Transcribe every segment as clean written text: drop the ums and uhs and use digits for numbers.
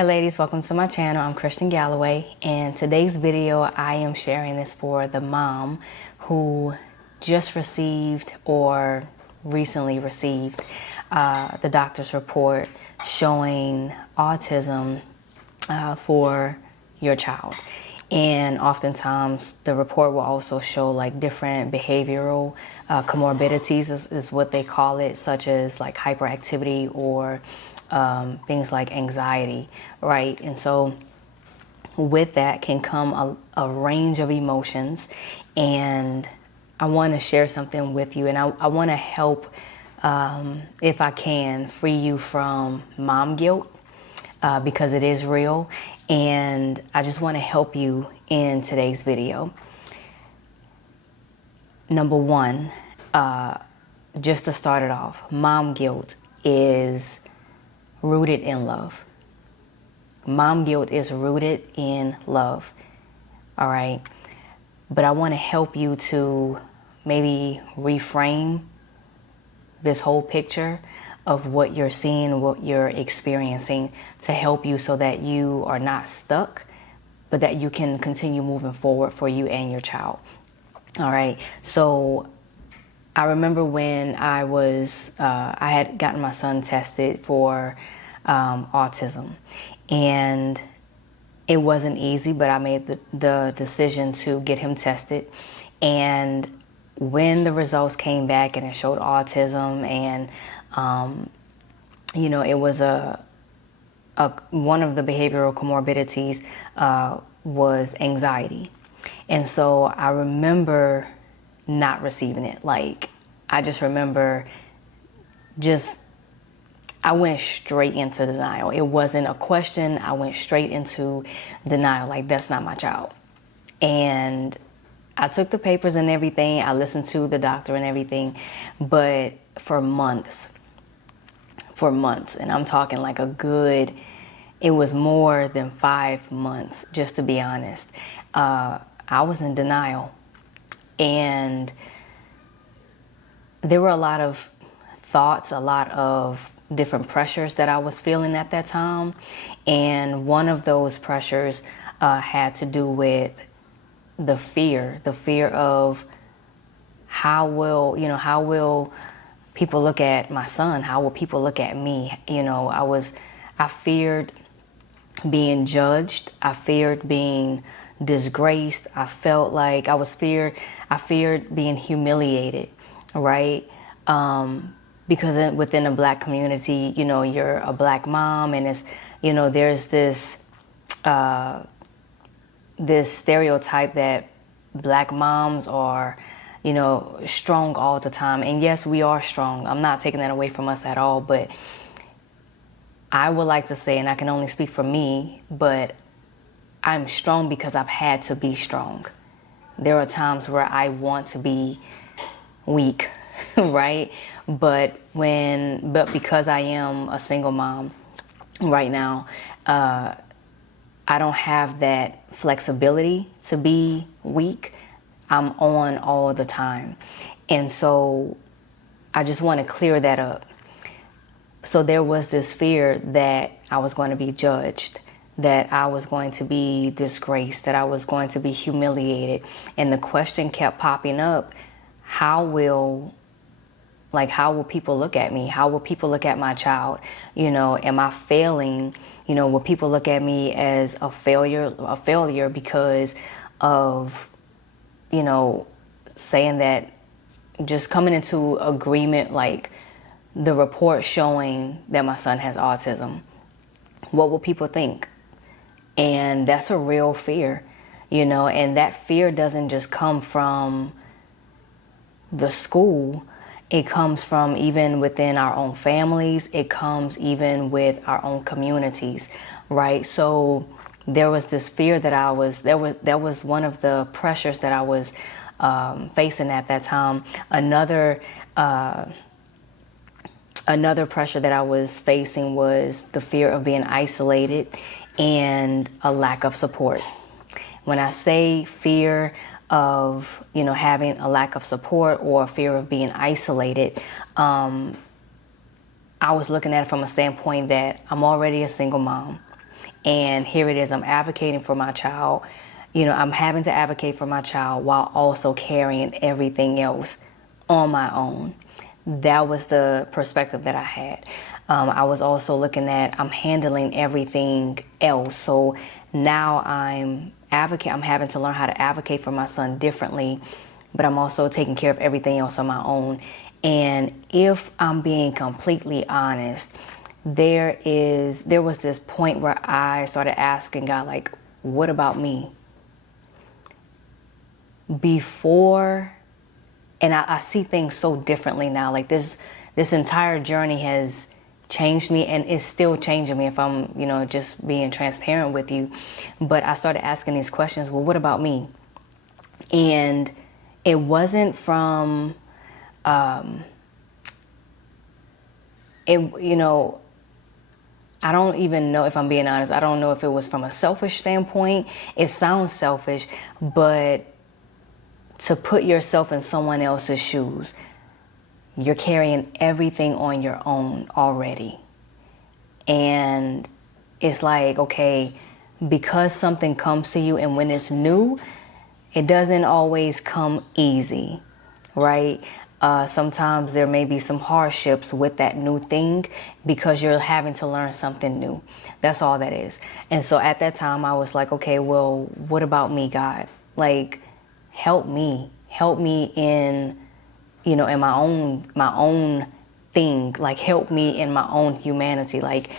Hey ladies, welcome to my channel. I'm Christian Galloway, and today's video I am sharing this for the mom who just received or recently received the doctor's report showing autism for your child. And oftentimes the report will also show like different behavioral comorbidities is what they call it, such as like hyperactivity or things like anxiety, right? And so with that can come a range of emotions, and I want to share something with you, and I want to help, if I can, free you from mom guilt, because it is real, and I just want to help you in today's video. Number one, just to start it off, mom guilt is rooted in love. Mom guilt is rooted in love. All right. But I want to help you to maybe reframe this whole picture of what you're seeing, what you're experiencing, to help you so that you are not stuck, but that you can continue moving forward for you and your child. All right. So I remember when I had gotten my son tested for autism, and it wasn't easy, but I made the decision to get him tested. And when the results came back and it showed autism, and it was one of the behavioral comorbidities was anxiety. And so I remember not receiving it. Like, I just remember I went straight into denial. It wasn't a question. I went straight into denial. Like, that's not my child. And I took the papers and everything. I listened to the doctor and everything. But for months, and I'm talking like it was more than 5 months, just to be honest, I was in denial. And there were a lot of thoughts, a lot of different pressures that I was feeling at that time. And one of those pressures had to do with the fear of how will people look at my son? How will people look at me? I feared being judged. I feared being disgraced. I felt like I feared being humiliated, right? Because within a black community, you're a black mom, and it's, there's this stereotype that black moms are, strong all the time. And yes, we are strong. I'm not taking that away from us at all, but I would like to say, and I can only speak for me, but I'm strong because I've had to be strong. There are times where I want to be weak, right? But because I am a single mom right now, I don't have that flexibility to be weak. I'm on all the time. And so I just want to clear that up. So there was this fear that I was going to be judged, that I was going to be disgraced, that I was going to be humiliated. And the question kept popping up, how will people look at me? How will people look at my child? Am I failing? Will people look at me as a failure because of, saying that, just coming into agreement, like the report showing that my son has autism? What will people think? And that's a real fear, and that fear doesn't just come from the school. It comes from even within our own families. It comes even with our own communities, right? So there was this fear that was one of the pressures that I was facing at that time. Another pressure that I was facing was the fear of being isolated and a lack of support. When I say fear of, having a lack of support or fear of being isolated, I was looking at it from a standpoint that I'm already a single mom, And here it is, I'm advocating for my child. You know, I'm having to advocate for my child while also carrying everything else on my own. That was the perspective that I had. I was also looking at, I'm handling everything else. So now I'm having to learn how to advocate for my son differently, but I'm also taking care of everything else on my own. And if I'm being completely honest, there was this point where I started asking God, like, what about me? Before, and I see things so differently now. Like this entire journey has changed me, and it's still changing me if I'm, just being transparent with you. But I started asking these questions. Well, what about me? And it wasn't from, I don't even know, if I'm being honest, I don't know if it was from a selfish standpoint. It sounds selfish, but to put yourself in someone else's shoes, you're carrying everything on your own already. And it's like, okay, because something comes to you, and when it's new, it doesn't always come easy, right? Sometimes there may be some hardships with that new thing because you're having to learn something new. That's all that is. And so at that time I was like, okay, well, what about me, God? Like, help me in, in my own thing. Like, help me in my own humanity. Like,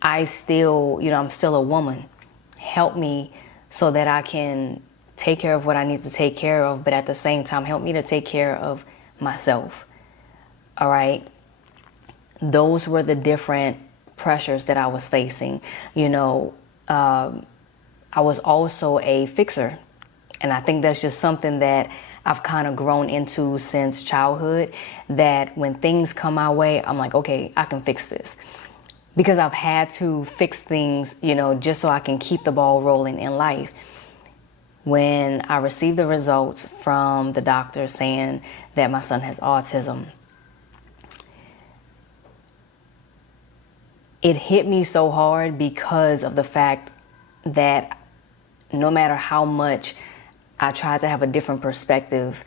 I'm still a woman. Help me so that I can take care of what I need to take care of, but at the same time, help me to take care of myself. All right. Those were the different pressures that I was facing. I was also a fixer. And I think that's just something that I've kind of grown into since childhood, that when things come my way, I'm like, okay, I can fix this. Because I've had to fix things, just so I can keep the ball rolling in life. When I received the results from the doctor saying that my son has autism, it hit me so hard because of the fact that no matter how much I tried to have a different perspective,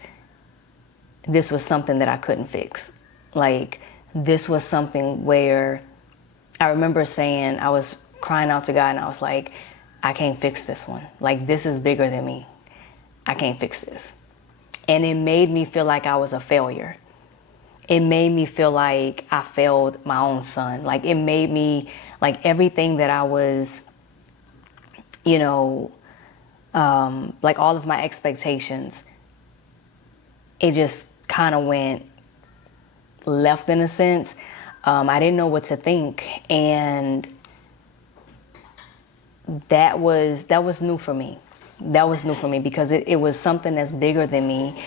this was something that I couldn't fix. Like, this was something where I remember saying, I was crying out to God, and I was like, I can't fix this one. Like, this is bigger than me. I can't fix this. And it made me feel like I was a failure. It made me feel like I failed my own son. Like, it made me, like, everything that I was, like all of my expectations, it just kind of went left in a sense. I didn't know what to think, and that was new for me. That was new for me because it was something that's bigger than me.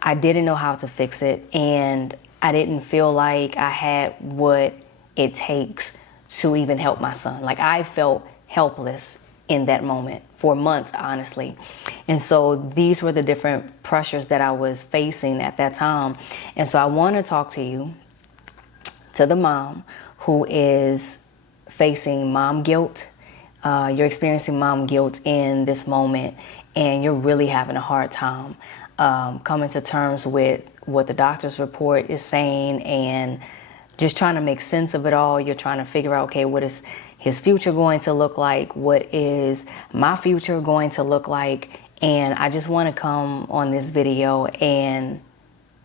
I didn't know how to fix it, and I didn't feel like I had what it takes to even help my son. Like, I felt helpless in that moment for months, honestly. And so these were the different pressures that I was facing at that time. And so I want to talk to you, to the mom who is facing mom guilt. You're experiencing mom guilt in this moment, and you're really having a hard time coming to terms with what the doctor's report is saying and just trying to make sense of it all. You're trying to figure out, okay, what is his future going to look like? What is my future going to look like? And I just want to come on this video and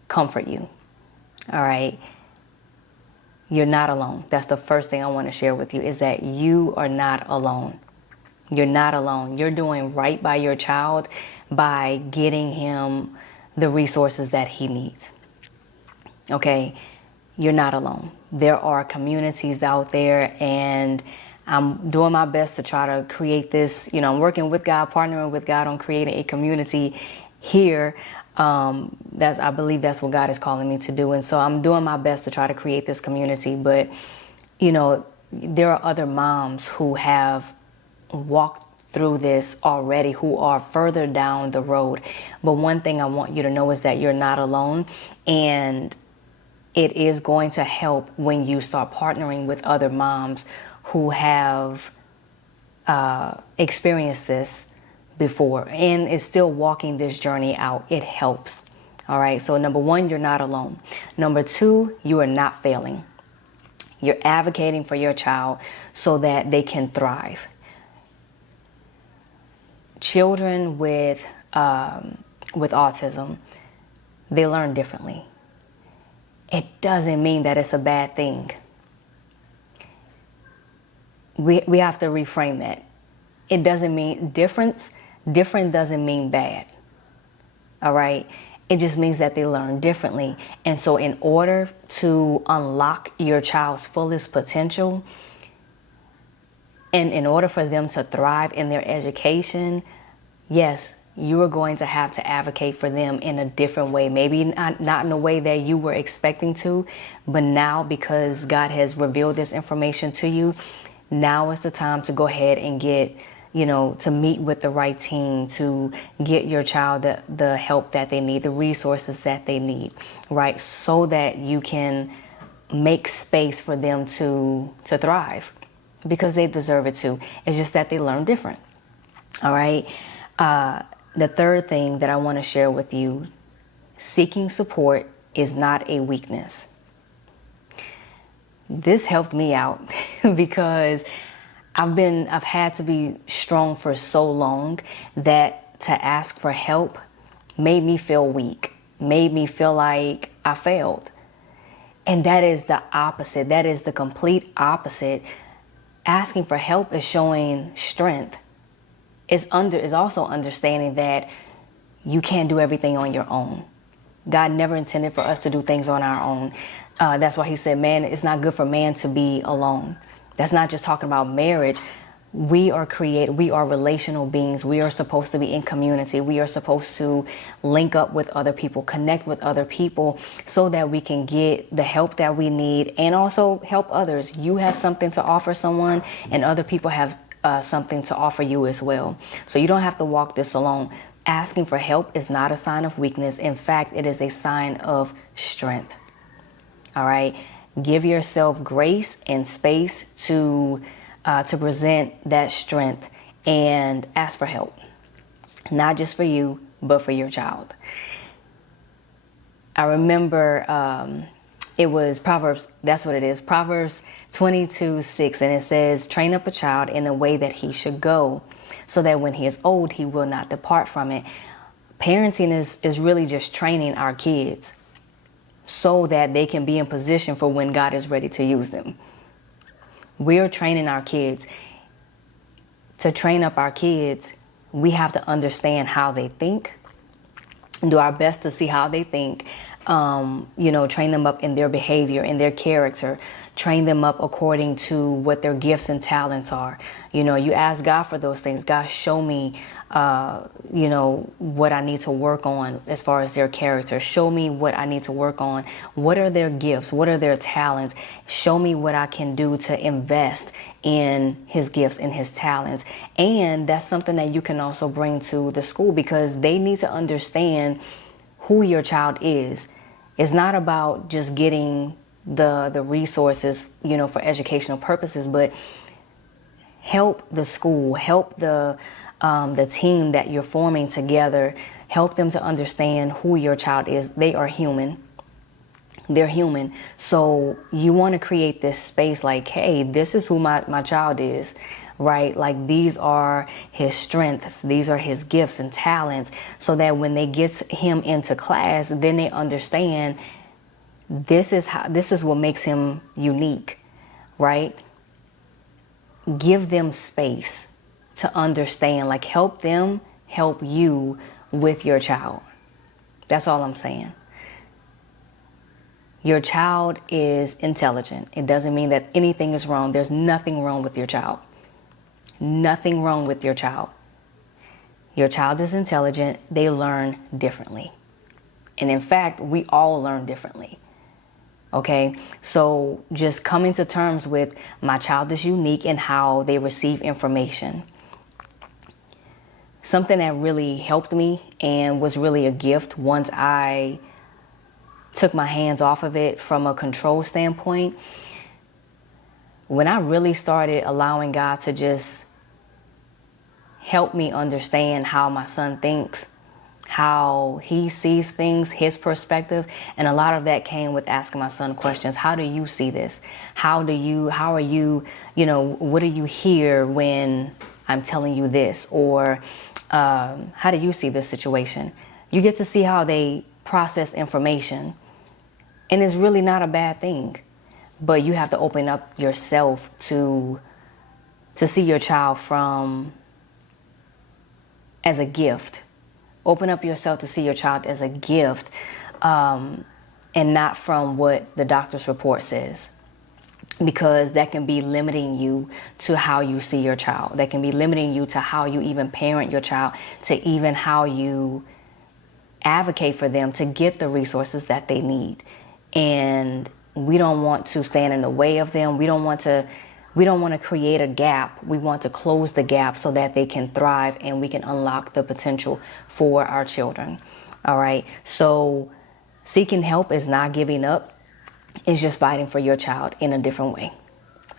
comfort you. All right. You're not alone. That's the first thing I want to share with you, is that you are not alone. You're not alone. You're doing right by your child by getting him the resources that he needs. Okay? You're not alone. There are communities out there, and I'm doing my best to try to create this. I'm working with God, partnering with God on creating a community here. I believe that's what God is calling me to do. And so I'm doing my best to try to create this community. But, there are other moms who have walked through this already, who are further down the road. But one thing I want you to know is that you're not alone. And it is going to help when you start partnering with other moms who have experienced this before and is still walking this journey out, it helps. All right. So number one, you're not alone. Number two, you are not failing. You're advocating for your child so that they can thrive. Children with autism, they learn differently. It doesn't mean that it's a bad thing. We have to reframe that. It doesn't mean different doesn't mean bad. All right. It just means that they learn differently. And so in order to unlock your child's fullest potential, and in order for them to thrive in their education, yes, you are going to have to advocate for them in a different way. Maybe not in a way that you were expecting to, but now because God has revealed this information to you, now is the time to go ahead and get, to meet with the right team, to get your child the help that they need, the resources that they need, right? So that you can make space for them to thrive, because they deserve it too. It's just that they learn different. All right. The third thing that I want to share with you, seeking support is not a weakness. This helped me out because I've had to be strong for so long that to ask for help made me feel weak, made me feel like I failed. And that is the opposite. That is the complete opposite. Asking for help is showing strength. Is also understanding that you can't do everything on your own. God never intended for us to do things on our own. That's why he said, man, it's not good for man to be alone. That's not just talking about marriage. We are relational beings. We are supposed to be in community. We are supposed to link up with other people, connect with other people so that we can get the help that we need and also help others. You have something to offer someone and other people have something to offer you as well. So you don't have to walk this alone. Asking for help is not a sign of weakness. In fact, it is a sign of strength. All right. Give yourself grace and space to present that strength and ask for help. Not just for you, but for your child. I remember it was Proverbs. That's what it is. Proverbs 22:6, and it says, train up a child in the way that he should go, so that when he is old, he will not depart from it. Parenting is really just training our kids so that they can be in position for when God is ready to use them. We're training our kids. To train up our kids, we have to understand how they think, do our best to see how they think, train them up in their behavior, in their character, train them up according to what their gifts and talents are. You ask God for those things. God, show me, what I need to work on as far as their character. Show me what I need to work on. What are their gifts? What are their talents? Show me what I can do to invest in his gifts and his talents. And that's something that you can also bring to the school, because they need to understand who your child is. It's not about just getting the resources, for educational purposes, but help the school, help the team that you're forming together, help them to understand who your child is. They are human. They're human. So you want to create this space like, hey, this is who my child is, right? Like, these are his strengths. These are his gifts and talents, so that when they get him into class, then they understand this is what makes him unique, right? Give them space to understand, like, help them help you with your child. That's all I'm saying. Your child is intelligent. It doesn't mean that anything is wrong. There's nothing wrong with your child. Nothing wrong with your child. Your child is intelligent. They learn differently. And in fact, we all learn differently. Okay, so just coming to terms with my child is unique in how they receive information. Something that really helped me and was really a gift once I took my hands off of it from a control standpoint, when I really started allowing God to just helped me understand how my son thinks, how he sees things, his perspective. And a lot of that came with asking my son questions. How do you see this? How are you, what do you hear when I'm telling you this? Or how do you see this situation? You get to see how they process information. And it's really not a bad thing. But you have to open up yourself to see your child as a gift. Open up yourself to see your child as a gift, and not from what the doctor's report says. Because that can be limiting you to how you see your child. That can be limiting you to how you even parent your child, to even how you advocate for them to get the resources that they need. And we don't want to stand in the way of them. We don't want to create a gap. We want to close the gap so that they can thrive and we can unlock the potential for our children. All right. So seeking help is not giving up. It's just fighting for your child in a different way.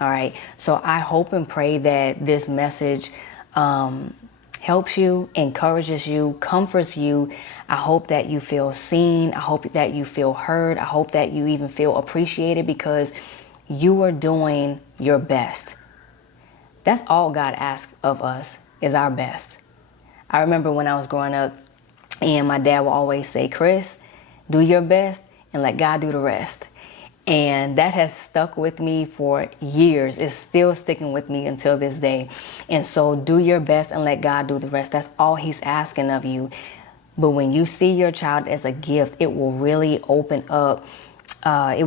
All right. So I hope and pray that this message helps you, encourages you, comforts you. I hope that you feel seen. I hope that you feel heard. I hope that you even feel appreciated, because you are doing your best. That's all God asks of us, is our best. I remember when I was growing up and my dad would always say, Chris, do your best and let God do the rest. And that has stuck with me for years. It's still sticking with me until this day. And so do your best and let God do the rest. That's all he's asking of you. But when you see your child as a gift, it will really open up. It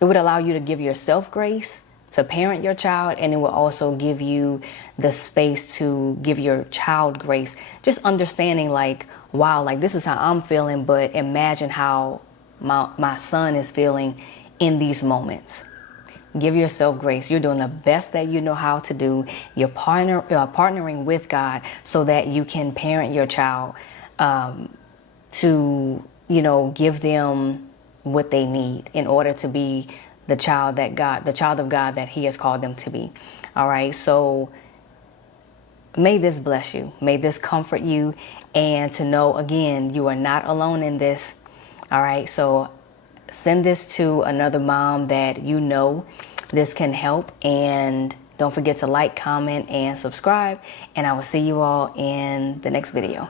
would allow you to give yourself grace to parent your child, and it will also give you the space to give your child grace. Just understanding like, wow, like this is how I'm feeling, but imagine how my son is feeling in these moments. Give yourself grace. You're doing the best that you know how to do. You're partnering with God so that you can parent your child to, give them what they need in order to be the child of God that he has called them to be. All right. So may this bless you. May this comfort you, and to know, again, you are not alone in this. All right. So send this to another mom that you know this can help, and don't forget to like, comment, and subscribe, and I will see you all in the next video.